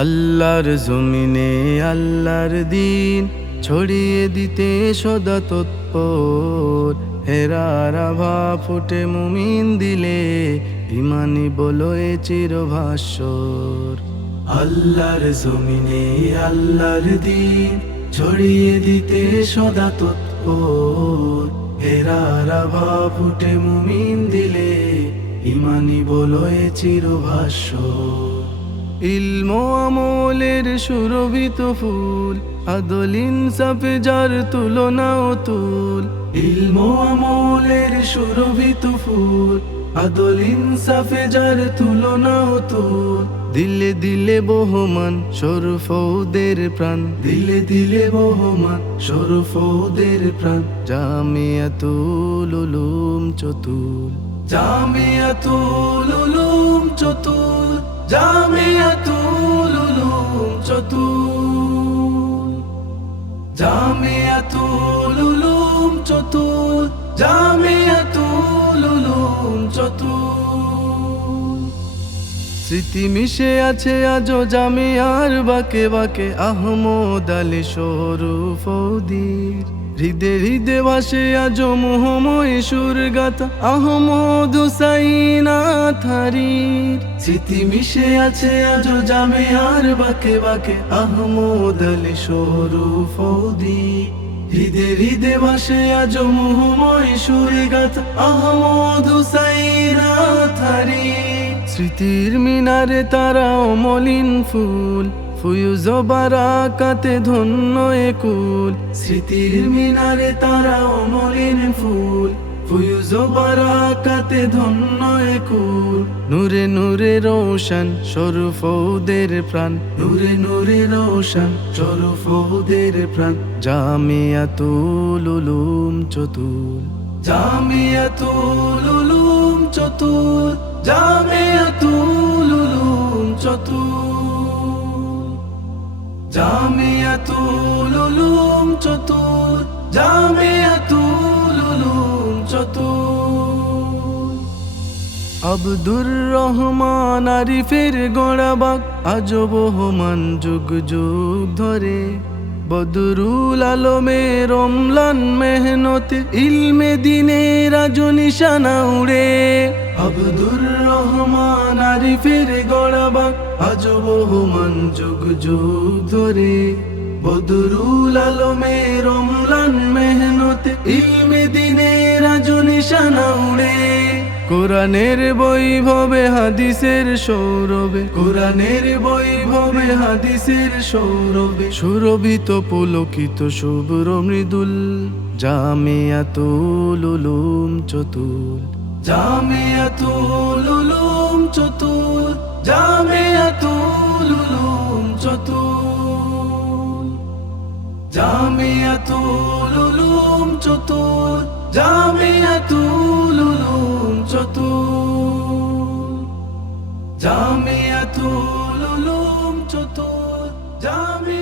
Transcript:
আল্লাহর জমিনে আল্লাহর দিন ছড়িয়ে দিতে সদা তৎপর, হেরার আভা ফুটে মুমিন দিলে, ইমানি বলো এ চিরভাস্বর। আল্লাহর জমিনে আল্লাহর দিন ছড়িয়ে দিতে সদা তৎপর, হেরার আভা ফুটে মুমিন দিলে, ইমানি বলো এ চিরভাস্বর। ইলম আমলের সুরভিত ফুল, আদল ইনসাফে যার তুলনা অতুল। ইলম আমলের সুরভিত ফুল, আদল ইনসাফে যার তুলনা অতুল। দিলে দিলে বহমান শরফৌদের প্রাণ, দিলে দিলে বহমান শরফৌদের প্রাণ। জামিয়াতুল উলুম চতুল, জামিয়াতুল উলুম চতুল, জামিয়াতুল উলুম চতুল, জামিয়াতুল উলুম চতুল, জামিয়াতুল উলুম চতুল। স্মৃতি মিশে আছে আজো জামিয়ার বাকে বাকে, আহমদ আলী শরফৌদির। হৃদে হৃদে ভাসে আজো মোহময় সুরগাথা, আহমদ হুসাইন আথারীর। স্মৃতি মিশে আছে আজো জামিয়ার বাকে বাকে, আহমদ আলী শরফৌদির। হৃদে হৃদে ভাসে আজো মোহময় সুরগাথা, আহমদ হুসাইন আথারীর। স্মৃতির মিনারে তারা অমলিন ফুল, ফুয়ুজ বারাকাতে ধন্য একুল। স্মৃতির মিনারে তারা অমলিন ফুল, ফুয়ুজ বারাকাতে ধন্য একুল। নূরে নূরে রোশন শরফৌদের প্রাণ, নূরে নূরে রোশন শরফৌদের প্রাণ। জামিয়াতুল উলুম চতুল, জামিয়াতুল উলুম চতুল, জামিয়াতুল উলুম চতুল, জামিয়াতুল উলুম চতুল, জামিয়াতুল উলুম চতুল। আব্দুর রহমান আরিফের গড়াবাগ আজো বহমান যুগ যুগ ধরে। বদরুল আলমের রমলান মেহনতে, ইলমে দিনের আজো নিশানা উড়ে। আব্দুর রহমান আরিফের গড়াবাগ আজো বহমান যুগ যুগ ধরে। বদরুল আলমের রমলান মেহনতে, ইলমে দিনের আজো নিশানা উড়ে। কোরআনের বৈভবে হাদিসের সৌরভে, কোরআনের বৈভবে হাদিসের সৌরভে। সুরভিত পুলকিত শুভ্র মৃদুল, জামিয়াতুল উলুম চতুল, জামিয়াতুল উলুম চতুল, জামিয়াতুল উলুম চতুল, জামিয়াতুল উলুম চতুল, জামিয়াতুল উলুম চতুল, জামিয়াতুল উলুম চতুল, জামিয়াতুল